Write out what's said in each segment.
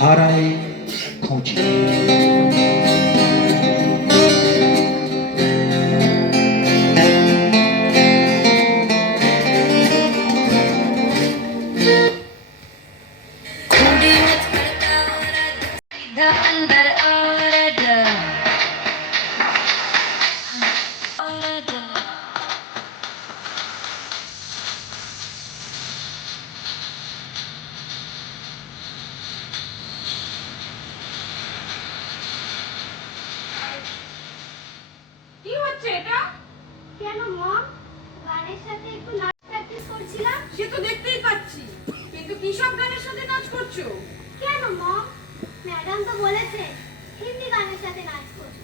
হারায় খুঁজি। কি হচ্ছে এটা? কেন মম? গানের সাথে একটু নাচ প্র্যাকটিস করছিলাম। সে তো দেখতেই পাচ্ছি, কিন্তু কি সব গানের সাথে নাচ করছো? কেন মম? ম্যাডাম তো বলেছে হিন্দি গানের সাথে নাচ করতে,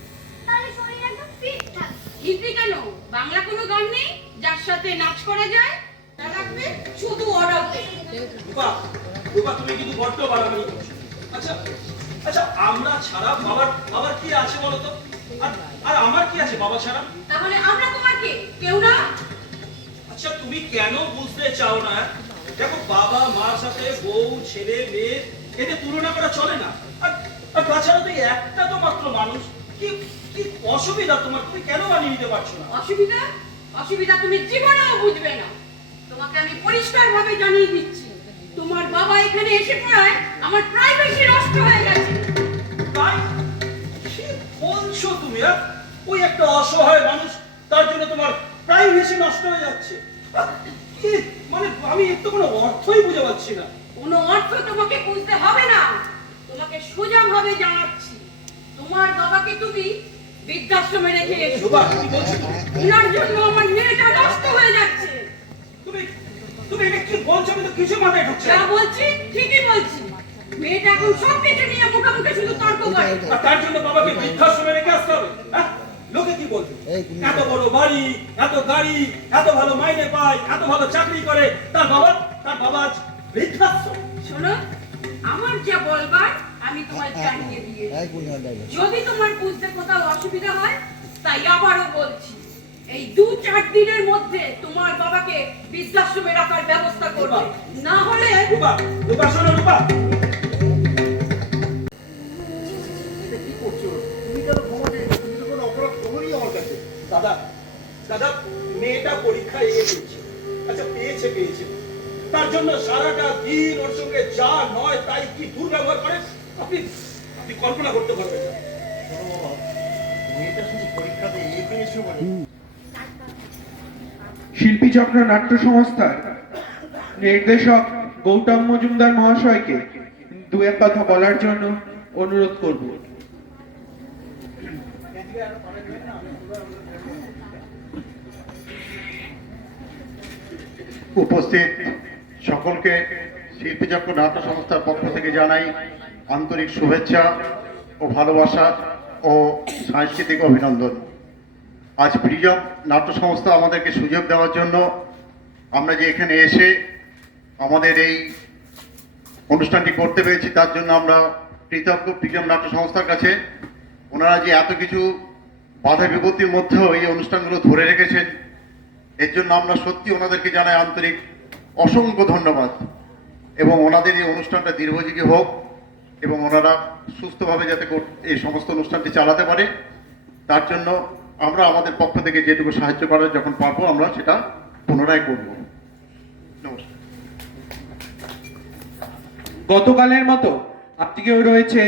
তাহলে শরীর একদম ফিট থাকবে। হিন্দি কেন, বাংলা কোনো গান নেই যার সাথে নাচ করা যায়? না রাখবে শুধু অর্ডারতে। রূপা, রূপা তুমি কিন্তু বড্ড বাড়াবাড়ি করছো। আচ্ছা আচ্ছা, আমরা ছাড়া বাবার বাবার কি আছে বলো তো? আর আর আমার কি আছে বাবা ছাড়া? তাহলে আমরা তোমার কে? কেউ না? আচ্ছা তুমি কেন বুঝতে চাও না? দেখো বাবা মার সাথে বউ ছেলে মেয়ে এতে তুলনা করা চলে না। আর আর তাছাড়া তো এই একটা তো মাত্র মানুষ। কি কি অসুবিধা তোমার? তুমি কেন মানিয়ে নিতে পারছো না? অসুবিধা? অসুবিধা তুমি জীবনেও বুঝবে না। তোমাকে আমি পরিষ্কার ভাবে জানিয়ে দিচ্ছি, তোমার বাবা এখানে এসে পড়ায় আমার প্রাইভেসি নষ্ট হয়ে গেছে। তাই কি বলছো তুমি? ওই একটা অসহায় মানুষ, তার জন্য তোমার প্রাইভেসি নষ্ট হয়ে যাচ্ছে? কি মানে আমি এর তো কোনো অর্থই বুঝে পাচ্ছি না। কোনো অর্থ তোমাকে বুঝতে হবে না, তোমাকে সোজা ভাবে জানাচ্ছি। তোমার বাবাকে তুমি বৃদ্ধাশ্রমে রেখে এসো। রূপা, কি বলছো তুমি? ওনার জন্য আমার মেয়েটা নষ্ট হয়ে যাচ্ছে। তুমি তুমি এটা কি বলছো? আমি তো কিছু মাথায় ঢুকছে যা না। বলছি ঠিকই বলছি। মেয়েটা এখন সব কিছু নিয়ে মুখে শুধু তর্ক করে। আর তার জন্য বাবাকে বৃদ্ধাশ্রমে রেখে আসতে হবে? হ্যাঁ? লোকে কি বলবে? এত বড় বাড়ি, এত গাড়ি, এত ভালো মাইনে পায়, এত ভালো চাকরি করে, তার বাবা আজ বৃদ্ধাশ্রম। শোনো, আমার যা বলবার আমি তোমায় জানিয়ে দিয়েছি। যদি তোমার বুঝতে কোথাও অসুবিধা হয়, তাই আবারও বলছি, এই 2-4 দিনের মধ্যে তোমার বাবাকে বৃদ্ধাশ্রমে রাখার ব্যবস্থা করবে, না হলে রূপা, রূপা শোনো রূপা। দাদা দাদা, মেয়েটা পরীক্ষায় পেয়েছে। আচ্ছা পেয়েছে, তার জন্য সারাটা দিন ওর সঙ্গে যা নয় তাই কি দুর্ব্যবহার করে আপনি আপনি কল্পনা করতে পারবেন না। শিল্পী চক্র নাট্য সংস্থার নির্দেশক গৌতম মজুমদার মহাশয়কে দু এক কথা বলার জন্য অনুরোধ করব। উপস্থিত সকলকে শিল্পী চক্র নাট্য সংস্থার পক্ষ থেকে জানাই আন্তরিক শুভেচ্ছা ও ভালোবাসা ও সাংস্কৃতিক অভিনন্দন। আজ প্রিজম নাট্য সংস্থা আমাদেরকে সুযোগ দেওয়ার জন্য আমরা যে এখানে এসে আমাদের এই অনুষ্ঠানটি করতে পেরেছি, তার জন্য আমরা কৃতজ্ঞ প্রিজম নাট্য সংস্থার কাছে। ওনারা যে এত কিছু বাধা বিপত্তির মধ্যেও এই অনুষ্ঠানগুলো ধরে রেখেছেন, এর জন্য আমরা সত্যি ওনাদেরকে জানাই আন্তরিক অসংখ্য ধন্যবাদ। এবং ওনাদের এই অনুষ্ঠানটা দীর্ঘজীবী হোক এবং ওনারা সুস্থভাবে যাতে এই সমস্ত অনুষ্ঠানটি চালাতে পারে, তার জন্য আমরা আমাদের পক্ষ থেকে যেটুকু সাহায্য করার যখন পারবো আমরা সেটা পুনরায় করব। নমস্কার। গতকালের মতো আজকেও রয়েছে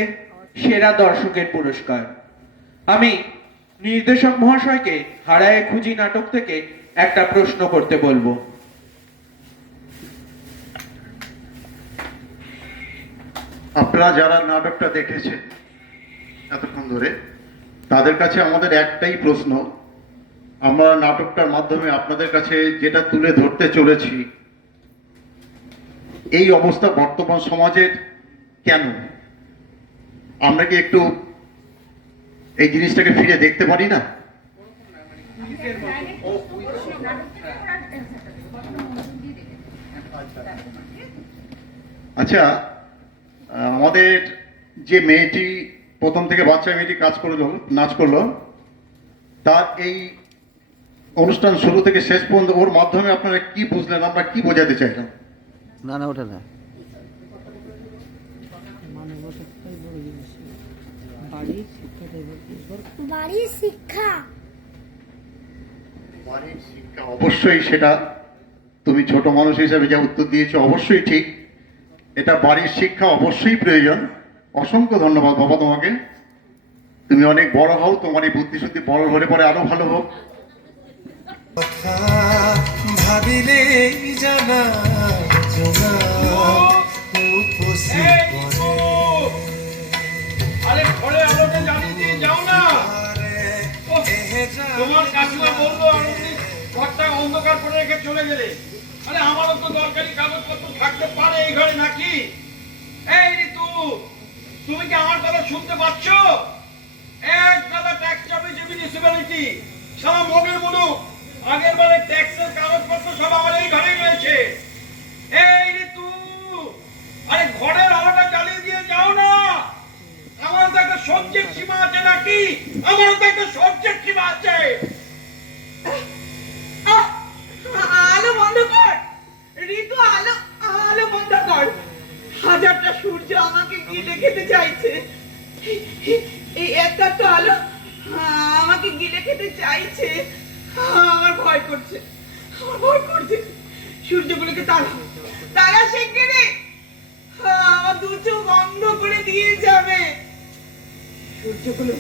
সেরা দর্শকের পুরস্কার। আমি নির্দেশক মহাশয়কে হারায় খুঁজি নাটক থেকে একটা প্রশ্ন করতে বলবো। আপনারা যারা নাটকটা দেখেছেন এতক্ষণ ধরে, তাদের কাছে আমাদের একটাই প্রশ্ন, আমরা নাটকটার মাধ্যমে আপনাদের কাছে যেটা তুলে ধরতে চলেছি, এই অবস্থা বর্তমান সমাজের কেন? আমরা কি একটু এই জিনিসটাকে ফিরে দেখতে পারি না? আচ্ছা, আমাদের যে মেয়েটি প্রথম থেকে বাচ্চা মেয়েটি নাচ করলো, তার এই অনুষ্ঠান শুরু থেকে শেষ পর্যন্ত ওর মাধ্যমে আপনারা কি বুঝলেন, আমরা কি বোঝাতে চাইলাম? না ওটা না বাড়ির শিক্ষা বাড়ির শিক্ষা অবশ্যই, সেটা তুমি ছোট মানুষ হিসেবে যা উত্তর দিয়েছো অবশ্যই ঠিক। এটা বাড়ির শিক্ষা অবশ্যই প্রয়োজন। অসংখ্য ধন্যবাদ বাবা তোমাকে। তুমি অনেক বড় হও, তোমার এই বুদ্ধি শুদ্ধি বড় হলে পরে আরো ভালো হোক। কথা ভাবিলে জানা জনা উপস্থিত করে আরে ঘরে আলোটা জ্বালিয়ে দিয়ে যাও না। তোমার কাকিমা বললো আমি ঘরটা অন্ধকার করে রেখে চলে গেলে। আরে আমারও তো দরকারি কাগজপত্র থাকতে পারে এই ঘরে নাকি? এই ঋতু, তুমি কি আমার কথা শুনতে পাচ্ছ? এক গাদা ট্যাক্স অফিস মিউনিসিপ্যালিটি সারা মগের মুলুক, আগের বারে ট্যাক্সের কাগজপত্র সব আমার এই ঘরে রয়েছে। এই ঋতু, আরে ঘরের আলোটা জ্বালিয়ে দিয়ে যাও না। আমার তো একটা সহ্যের সীমা আছে নাকি? আমার তো একটা সহ্যের সীমা আছে। আলো বন্ধ কর ঋতু, আলো আলো বন্ধ কর। হাজারটা সূর্য আমাকে গিলে খেতে চাইছে, এই একটা তো আলো আমাকে গিলে খেতে চাইছে। আমার ভয় করছে, আমার ভয় করছে। সূর্যগুলোকে তারা তারা শিগগিরই আমার দু চোখ অন্ধ করে দিয়ে যাবে। সূর্যগুলো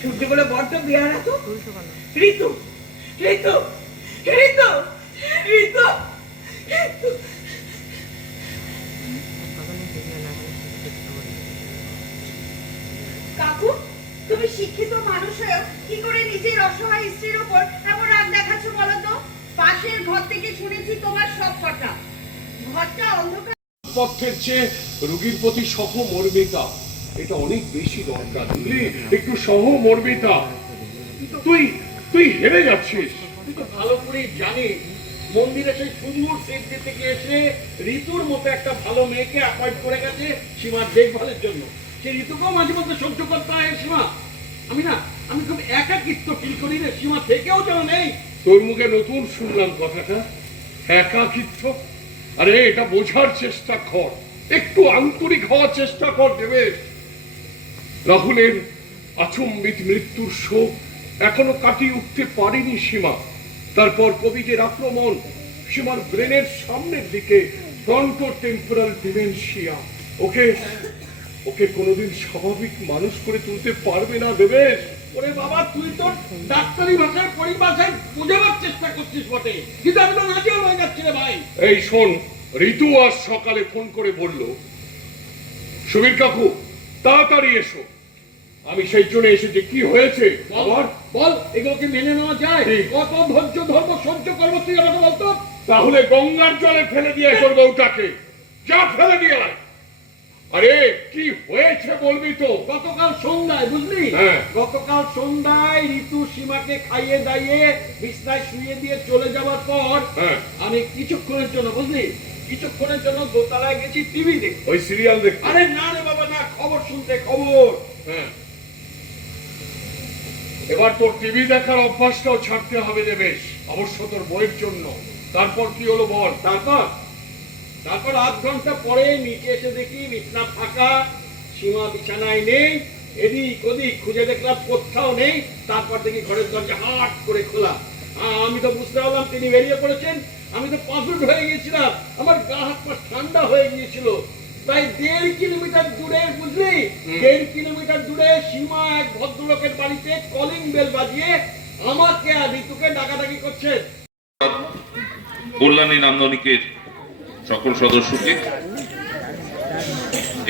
সূর্যগুলো বড্ড বেয়ারা তো। ঋতু ঋতু ঋতু ঋতু ঋতু। কাকু, তুমি শিক্ষিত মানুষ হয়েও কি করে নিজের অসহায় স্ত্রীর উপর এমন রাগ দেখাচ্ছ বলো তো? পাশের ঘর থেকে শুনেছি তোমার সব কথা। ঘরটা অন্ধকার। পক্ষের চেয়ে রোগীর প্রতি সহমর্মিতা এটা অনেক বেশি দরকার। বুঝলি, একটু সহমর্মিতা। তুই তুই হেরে যাচ্ছিস। তুই তো ভালো করেই জানিস মন্দিরে সেই সুন্দর সেট দিতে এসে ঋতুর মতো একটা ভালো মেয়েকে অ্যাপয়েন্ট করে গেছে সীমার দেখভালের জন্য। সেই ঋতুকেও মাঝে মধ্যে সহ্য করতে হয় সীমা। আমি খুব একাকিত্ব ফিল করি রে, সীমা থেকেও যেন নেই। তোর মুখে নতুন শুনলাম কথাটা, একাকিত্ব। আরে এটা বোঝার চেষ্টা কর, একটু আন্তরিক হওয়ার চেষ্টা কর দেবেশ। রাহুলের আচম্বিত মৃত্যুর শোক এখনো কাটিয়ে উঠতে পারেনি সীমা। তারপর কোভিডের আক্রমণ সীমার ব্রেনের সামনের দিকে ফ্রন্টো টেম্পোরাল ডিমেনশিয়া। ওকে কোনোদিন স্বাভাবিক মানুষ করে তুলতে পারবে না দেবেশ। ওরে বাবা, তুই তো ডাক্তারি ভাষায় পরিভাষায় বোঝাবার চেষ্টা করছিস বটে, কিন্তু আমি তো নাচেও হয়ে যাচ্ছি রে ভাই। এই শোন, ঋতু আজ সকালে ফোন করে বলল, সুবীর কাকু তাড়াতাড়ি এসো। আমি সেই জন্য এসেছি। কি হয়েছে আবার বল, এগুলোকে মেনে নেওয়া যায়? কত ধৈর্য ধর্ম সহ্য করবো তুই আমাকে বলতো? তাহলে গঙ্গার জলে ফেলে দিয়ে তোর বউটাকে যা ফেলে দিয়ে আয়। আরে কি হয়েছে বলবি তো? গতকাল সন্ধ্যায়, বুঝলি, হ্যাঁ। গতকাল সন্ধ্যায় ঋতু সীমাকে খাইয়ে দাইয়ে বিছনায় শুয়ে দিয়ে চলে যাওয়ার পর হ্যাঁ। আমি কিছুক্ষণের জন্য, বুঝলি, কিছুক্ষণের জন্য দোতলায় গেছি টিভি দেখতে। ওই সিরিয়াল দেখ। আরে না রে বাবা না, খবর শুনতে, খবর। হ্যাঁ, এবার তোর টিভি দেখার অভ্যাসটাও ছাড়তে হবে দেবেশ, অবশ্য তোর বইয়ের জন্য। তারপর কি হলো বল। তারপর আধ ঘন্টা পরে নিচে এসে দেখি বিছনা ফাঁকা, সীমা বিছানায় নেই। এদিক ওদিক খুঁজে দেখলাম, কোথাও নেই। তারপর দেখি ঘরের দরজা হাট করে খোলা। আমি তো বুঝতে পারলাম তিনি বেরিয়ে পড়েছেন। আমি তো পাজল হয়ে গিয়েছিলাম, আমার গা হাত পা ঠান্ডা হয়ে গিয়েছিল। প্রায় 1.5 কিলোমিটার দূরে, বুঝলি, 1.5 কিলোমিটার দূরে সীমা এক ভদ্রলোকের বাড়িতে কলিং বেল বাজিয়ে আমাকে আর ঋতুকে ডাকাডাকি করছে। কল্যাণী নান্দনিকের সকল সদস্যকে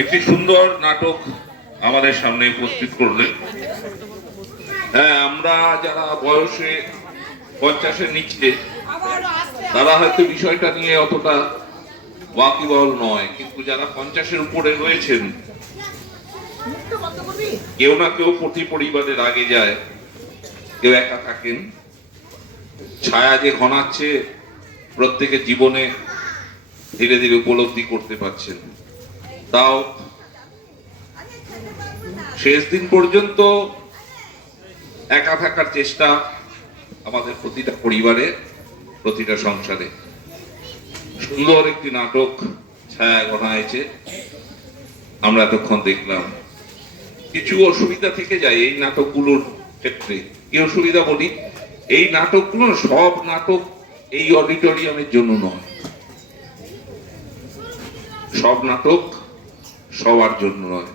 একটি সুন্দর নাটক আমাদের সামনে উপস্থিত করলেন। হ্যাঁ, আমরা যারা বয়সে 50-এর নিচে তারা হয়তো বিষয়টা নিয়ে অতটা ওয়াকিবহাল নয়, কিন্তু যারা 50-এর উপরে রয়েছেন কেউ না কেউ প্রতি পরিবারের আগে যায়, কেউ একা থাকেন। ছায়া যে ঘনাচ্ছে প্রত্যেকের জীবনে ধীরে ধীরে উপলব্ধি করতে পারছেন। তাও শেষ দিন পর্যন্ত একা থাকার চেষ্টা আমাদের প্রতিটা পরিবারে, প্রতিটা সংসারে। সুন্দর একটি নাটক ছায়া ঘনাইছে, আমরা এতক্ষণ দেখলাম। কিছু অসুবিধা থেকে যায় এই নাটকগুলোর ক্ষেত্রে। কি অসুবিধা বলি, এই নাটকগুলো সব নাটক এই অডিটোরিয়ামের জন্য নয়, সব নাটক সবার জন্য নয়।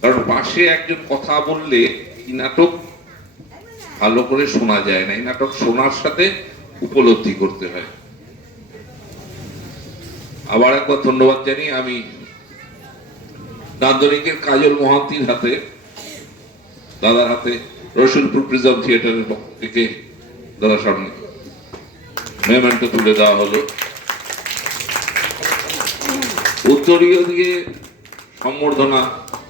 কারণ পাশে একজন কথা বললে এই নাটক ভালো করে শোনা যায় না, এই নাটক শোনার সাথে উপলব্ধি করতে হয়। আবার একবার ধন্যবাদ জানি আমি নান্দনিকের কাজল মহান্তির হাতে, দাদার হাতে রসুলপুর প্রিজম থিয়েটারের পক্ষ থেকে দাদার সামনে মেমেন্টো তুলে দেওয়া হলো। উত্তরীয় দিয়ে সম্বর্ধনা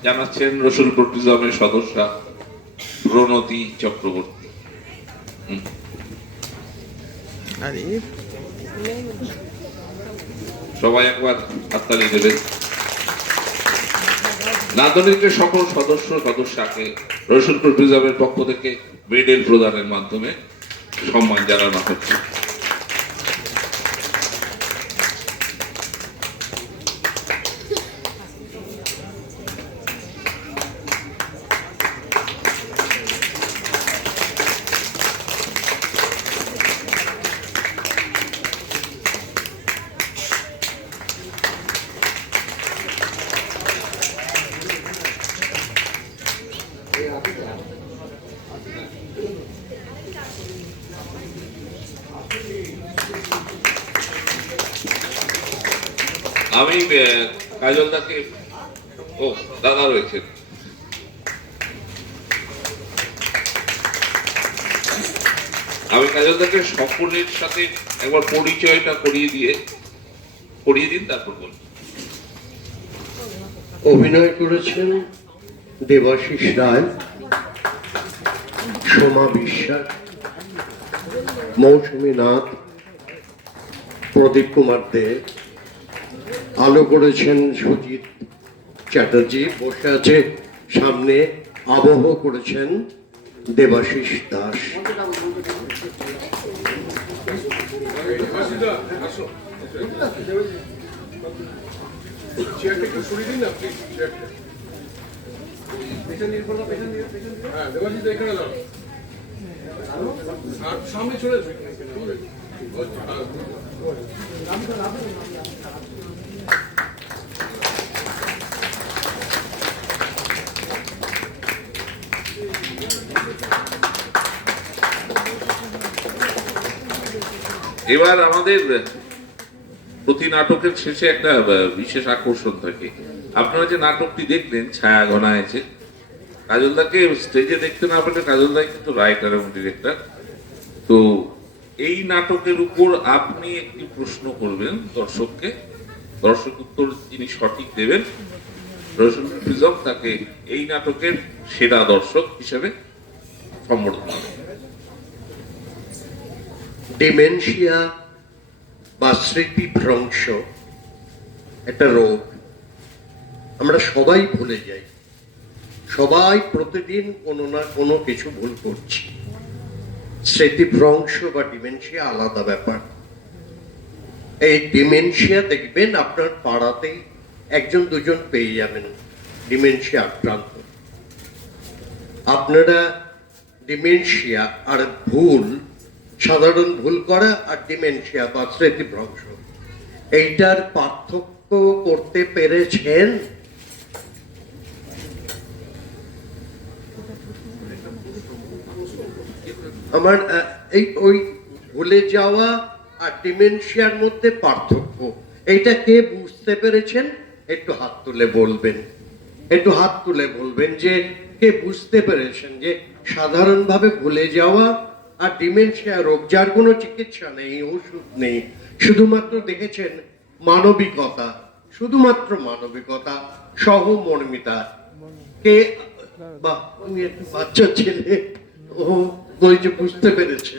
জানাচ্ছেন রসুলপুর প্রিজমের সদস্যা প্রণতি চক্রবর্তী। সবাই একবার হাততালি দেবেন। নান্দনিকের সকল সদস্যকে রসুলপুর প্রিজমের পক্ষ থেকে মেডেল প্রদানের মাধ্যমে সম্মান জানানো হচ্ছে। আমি কাজলদাকে, ও দাদা রয়েছেন, আমি কাজলদাকে সকলের সাথে একবার পরিচয়টা করিয়ে দিন, তারপর বলুন। অভিনয় করেছেন দেবাশিস রায়, সোমা বিশ্বাস, মৌসুমী নাথ, প্রদীপ কুমার দে। আলো করেছেন সুজিত চ্যাটার্জি, বসে আছে সামনে। আবহ করেছেন দেবাশিস দাস। সামনে চলে এবার আমাদের প্রতি নাটকের শেষে একটা বিশেষ আকর্ষণ থাকে। আপনারা যে নাটকটি দেখলেন ছায়া ঘনায়েছে, কাজলদাকে স্টেজে দেখতে না পেলে কাজলদাই কিন্তু রাইটার এবং ডিরেক্টর। তো এই নাটকের উপর আপনি একটি প্রশ্ন করবেন দর্শককে, দর্শক উত্তর যিনি সঠিক দেবেন রসুলপুর প্রিজম তাকে এই নাটকের সেরা দর্শক হিসেবে সম্বর্ধনা দেবেন। ডিমেনশিয়া বা স্মৃতিভ্রংশ একটা রোগ, আমরা সবাই ভুলে যাই, সবাই প্রতিদিন কোনো না কোনো কিছু ভুল করছি। স্মৃতিভ্রংশ বা ডিমেনশিয়া আলাদা ব্যাপার। এই ডিমেনশিয়া দেখবেন আপনার পাড়াতেই একজন দুজন পেয়ে যাবেন ডিমেনশিয়া আক্রান্ত। আপনারা ডিমেনশিয়া আর ভুল, সাধারণ ভুল করা আর ডিমেনশিয়া বা স্মৃতিভ্রংশ, এইটার পার্থক্য করতে পেরেছেন? আমার ওই ভুলে যাওয়া আর ডিমেনশিয়ার মধ্যে পার্থক্য, এইটা কে বুঝতে পেরেছেন? একটু হাত তুলে বলবেন, একটু হাত তুলে বলবেন যে কে বুঝতে পেরেছেন যে সাধারণভাবে ভুলে যাওয়া আর ডিমেনশিয়া রোগ, যার কোনো চিকিৎসা নেই, ওষুধ নেই, শুধুমাত্র দেখেছেন মানবিকতা, শুধুমাত্র মানবিকতা, সহমর্মিতা। কে বা বাচ্চা ছেলে ও ওই যে বুঝতে পেরেছে।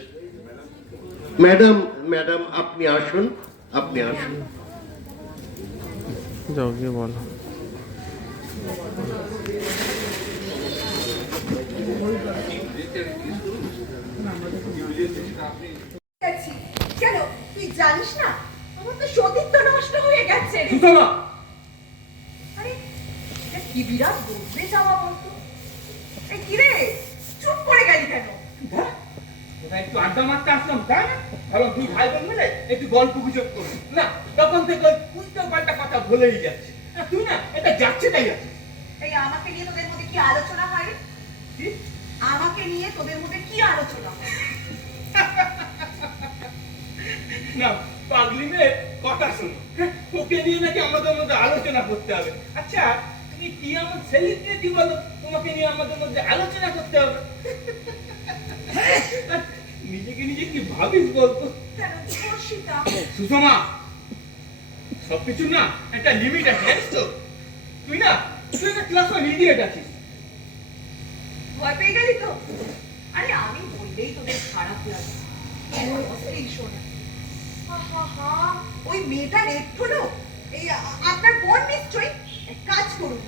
ম্যাডাম, ম্যাডাম আপনি আসুন, আপনি আসুন। যাও গিয়ে বলো। কেন তুই জানিস না আমার তো সতীত্ব নষ্ট হয়ে গেছে। সুতরাং আরে এটা কি বিরাট বদলে যাওয়া বলতো। এই কি রে, চুপ করে গেলি কেন? কোথায় একটু আড্ডা মারতে আসলাম, তাই না? ভালো দুই ভাই বোন মিলে একটু গল্প গুজব করি না, তখন থেকে উল্টো পাল্টা কথা বলেই যাচ্ছে। তুই না এটা যাচ্ছে তাই যাচ্ছে। এই আমাকে নিয়ে তোদের মধ্যে কি আলোচনা হয়? কি? আমাকে নিয়ে তোদের মধ্যে কি আলোচনা হয়? না পাগলি মেয়ে কথা শোনো, ওকে নিয়ে নাকি আমাদের মধ্যে আলোচনা করতে হবে। আচ্ছা তুমি কি আমার সেলিব্রিটি বলো, তোমাকে নিয়ে আমাদের মধ্যে আলোচনা করতে হবে? নিজেকে নিজে কি ভাবিস বলতো? কেন ধর্ষিতা? সুষমা, সবকিছু না একটা লিমিট আছে, জানিস তো? তুই না তুই একটা ক্লাস ওয়ান ইডিয়েট আছিস। ভয় পেয়ে গেলি তো? আরে আমি বললেই তোদের খারাপ লাগে। অশ্লীল শোনা। আহা, ওই মেয়েটা রেপ হলো। এই আপনার বোন নিশ্চয়ই। এক কাজ করুন,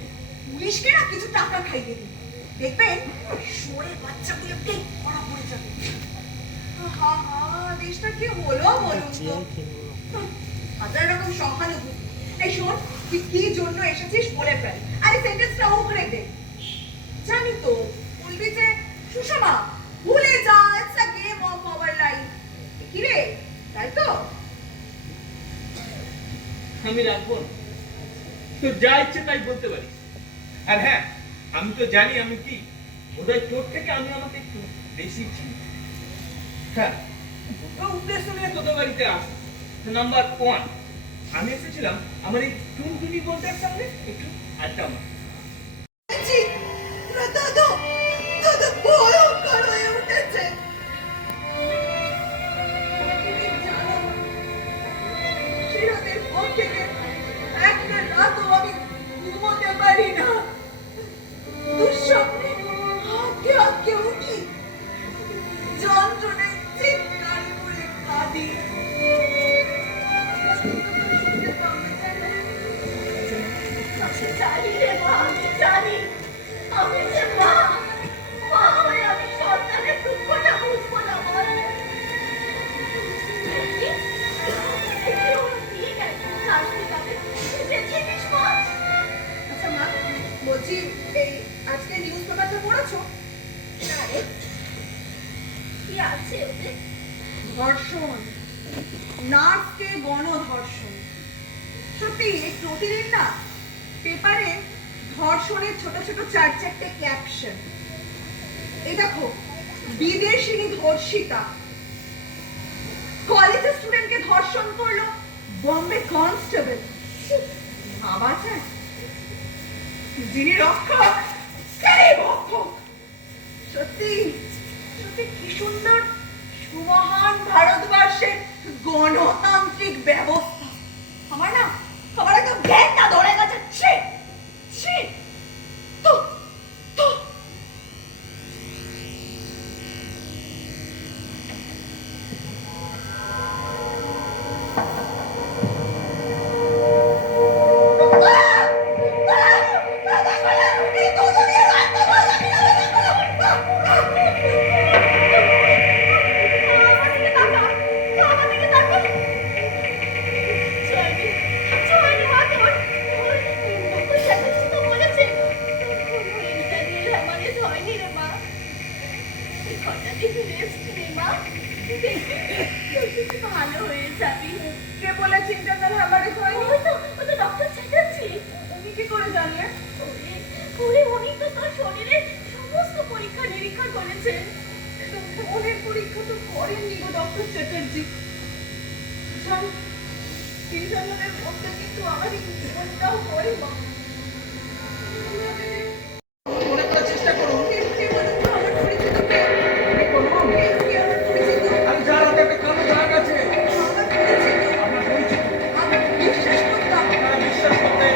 পুলিশকে না কিছু টাকা খাইয়ে দিন, দেখবেন সরে বাচ্চাগুলোকে ধরা পড়ে যাবে। আহা, দেশটা কি হলো বলুন তো? হাজার রকম সহানুভূতি। এই শোন, তুই কি জন্য এসেছিস বলে ফেল। আরে সেন্টেন্সটা ওখানে দে। জানি তো বলবি যে সুষমা ভুলে যা, it's a game of our life. কি রে, তাই তো? আমি রাখবো না, তোর যা ইচ্ছে তাই বলতে পারিস। আর হ্যাঁ, আমি তো জানি আমি কি, বোধহয় তোর থেকে আমি আমাকে একটু বেশি চিনি। হ্যাঁ, দুটো উদ্দেশ্য নিয়ে তোদের বাড়িতে আসি। নাম্বার 1, আমি এসেছিলাম আমার এই টুনটুনি বোনটার সঙ্গে একটু আড্ডা মারতে। জি, দাদা দাদা ভয়ঙ্কর হয়ে উঠেছে। তুমি জানো, শিরাদের পর থেকে একটা রাতও আমি ঘুমোতে পারি না। দুঃস্বপ্নে হাঁকে হাঁকে উঠি, যন্ত্রণায় চিৎকার করে কাঁদি। আমি জানি রে মা, আমি জানি। আমি যে মা, মা হয়ে আমি সন্তানের দুঃখটা বুঝবো না বল। আচ্ছা মা, বলছি এই আজকে নিউজ পেপারটা পড়েছো? না রে। কি আছে ওতে? ধর্ষণ, নার্সকে গণধর্ষণ। সত্যি এই প্রতিদিন না পেপারে ধর্ষণের ছোট ছোট 4-4টে ক্যাপশন। এই দেখো, বিদেশিনী ধর্ষিতা, কলেজের স্টুডেন্টকে ধর্ষণ করলো বম্বে কনস্টেবল। ভাবা যায়, যিনি রক্ষক সেই ভক্ষক। সত্যি সত্যি কি সুন্দর সুমহান ভারতবর্ষের গণতান্ত্রিক ব্যবস্থা। আমার না আমার একদম ঘেন্না ধরে গেছে। ছি ছি, তো তো ভালো হয়ে যাবি। কে বলেছে ইন্টারনাল হ্যামারেজ হয়নি? ওই তো ডক্টর চ্যাটার্জি। উনি কি করে জানলেন? উনি তো তোর শরীরের সমস্ত পরীক্ষা নিরীক্ষা করেছেন। মনের পরীক্ষা তো করেননি গো ডক্টর চ্যাটার্জি। জানো, ইন্টারনালের মধ্যে কিন্তু আমার এই জীবনটাও করে মা। মনে করার চেষ্টা করুন। আমার পরিচিত কে? কে আমার পরিচিত? আমি যার হাতে একটা কালো দাগ আছে। আমার পরিচিত। আপনার পরিচিত? আমি বিশ্বাস করতাম। আপনারা বিশ্বাস করতেন?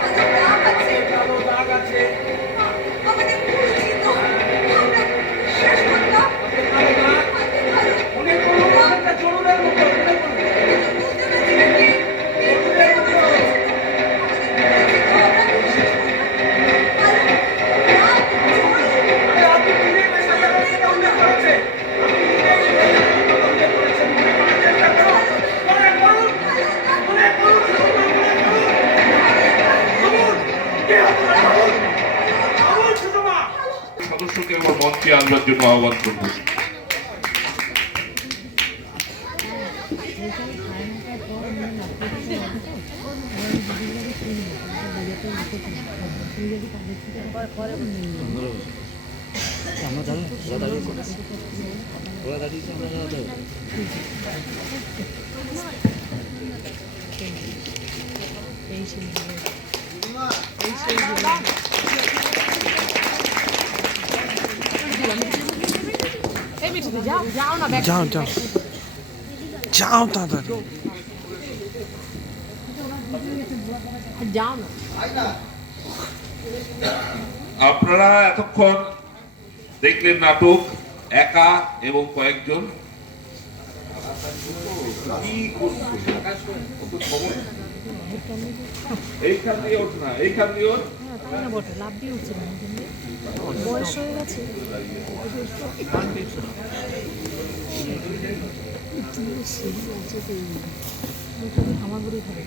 কালো দাগ আছে। কালো দাগ আছে। আমাদের পরিচিত। আমরা বিশ্বাস করতাম। কালো দাগ। মনে করুন একটা জরুরের মতো, মনে করুন। বুঝতে পেরেছি নাকি? কে আমাদের পরিচিত? আমাদের পরিচিত, আমরা বিশ্বাস করতাম। উপর মঞ্চে আনবার জন্য আহ্বান করব। যাও যাও যাও তাড়াতাড়ি আপনারা এতক্ষণ দেখলেন নাটক একা এবং কয়েকজন। এইখান দিয়ে ওঠ না, এইখান দিয়ে ওঠ। বয়স হয়ে গেছে হামাগুড়ি খাবে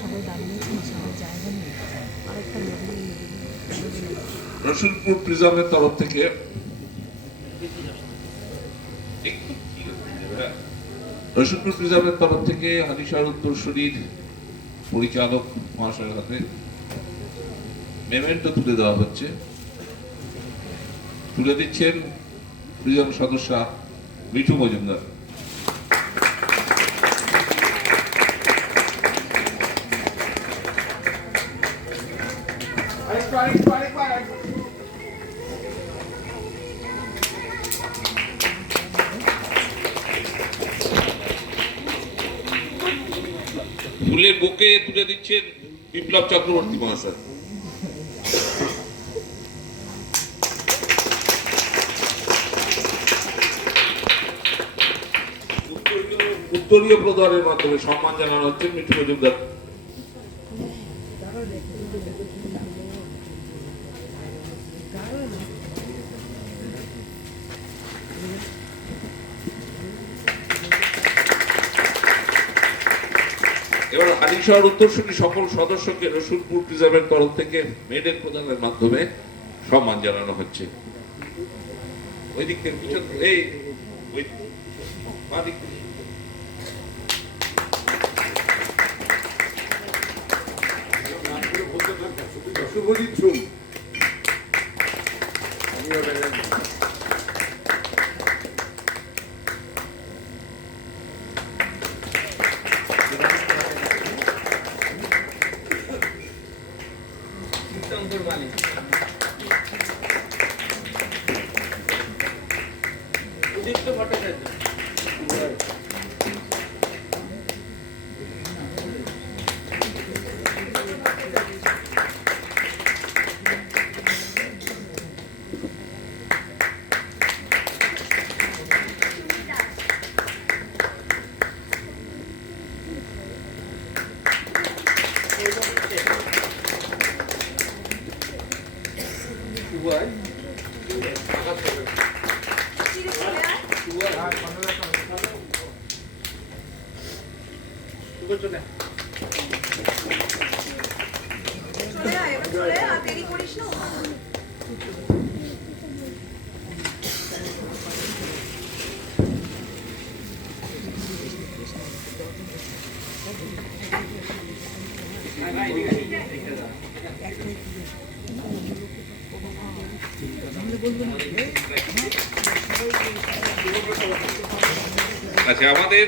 সবাই দাঁড়িয়েছেন সবাই জায়গা নেই আরেকটা রসুলপুর প্রিজমের তরফ থেকে রসুলপুর প্রিজমের তরফ থেকে হানিশার উত্তরসূরির পরিচালক মহাশয়ের হাতে মেমেন্টো তুলে দেওয়া হচ্ছে। তুলে দিচ্ছেন প্রিজম সদস্যা মিঠু মজুমদার। ফুলের বুকে তুলে দিচ্ছেন বিপ্লব চক্রবর্তী মহাশয়। উত্তরীয় প্রদানের মাধ্যমে সম্মান জানানো হচ্ছে মিঠু মজুমদার। এবার হালিশহর উত্তরসূরি সকল সদস্যকে রসুলপুর প্রিজমের তরফ থেকে মেডেল প্রদানের মাধ্যমে সম্মান জানানো হচ্ছে। ওই দিক থেকে পিছন এই ওই বাঁ দিক থেকে। উদীপ্ত ভট্টাচার্য চলে আয়, এবার চলে আয়, আর দেরি করিস না। আচ্ছা, আমাদের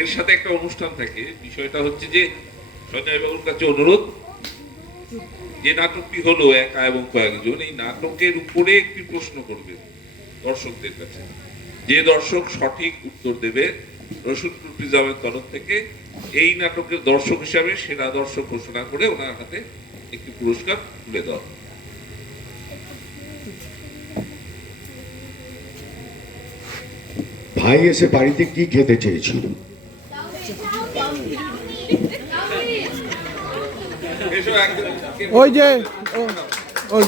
এর সাথে একটা অনুষ্ঠান থাকে। বিষয়টা হচ্ছে যে সঞ্জয় বাবুর কাছে অনুরোধ, যে নাটকটি হলো একা এবং কয়েকজন, এই নাটকের উপরে একটি প্রশ্ন করবে দর্শকদের কাছে। যে দর্শক সঠিক উত্তর দেবে রসুলপুর প্রিজমের তরফ থেকে এই নাটকের দর্শক হিসাবে সেরা দর্শক ঘোষণা করে ওনার হাতে একটি পুরস্কার তুলে দেওয়া। ভাই এসে বাড়িতে কি খেতে চেয়েছিল? ওই যে ওই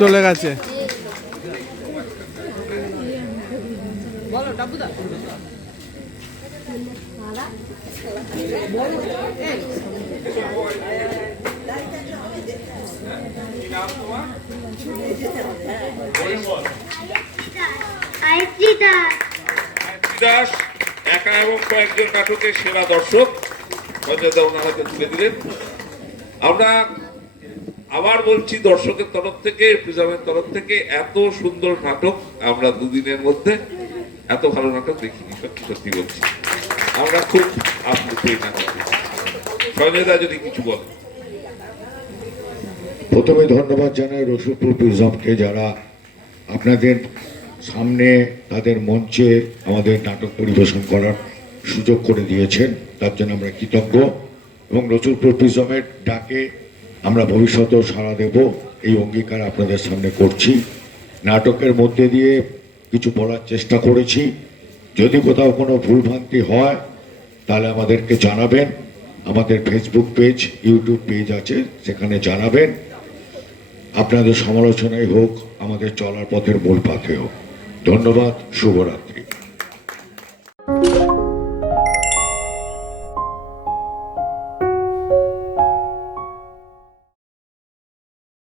চলে গেছে দাস একা এবং কয়েকজন নাটকের সেরা দর্শক মর্যাদা ওনার হাতে তুলে দিলেন। আমরা আবার বলছি, দর্শকের তরফ থেকে, প্রিজমের তরফ থেকে এত সুন্দর নাটক আমরা দুদিনের মধ্যে এত ভালো নাটক দেখিনি, সত্যি সত্যি বলছি। আমরা খুব আপ্লুত এই নাটক। সঞ্জয় দা যদি কিছু বলেন। প্রথমে ধন্যবাদ জানাই রসুলপুর প্রিজমকে, যারা আপনাদের সামনে তাদের মঞ্চে আমাদের নাটক পরিবেশন করার সুযোগ করে দিয়েছেন, তার জন্য আমরা কৃতজ্ঞ। এবং রসুলপুর প্রিজমের ডাকে আমরা ভবিষ্যতেও সাড়া দেব, এই অঙ্গীকার আপনাদের সামনে করছি। নাটকের মধ্যে দিয়ে কিছু বলার চেষ্টা করেছি, যদি কোথাও কোনো ভুলভ্রান্তি হয় তাহলে আমাদেরকে জানাবেন। আমাদের ফেসবুক পেজ, ইউটিউব পেজ আছে, সেখানে জানাবেন। আপনাদের সমালোচনাই হোক, আমাদের চলার পথের মূল পাথে হোক। ধন্যবাদ, শুভরাত্রি।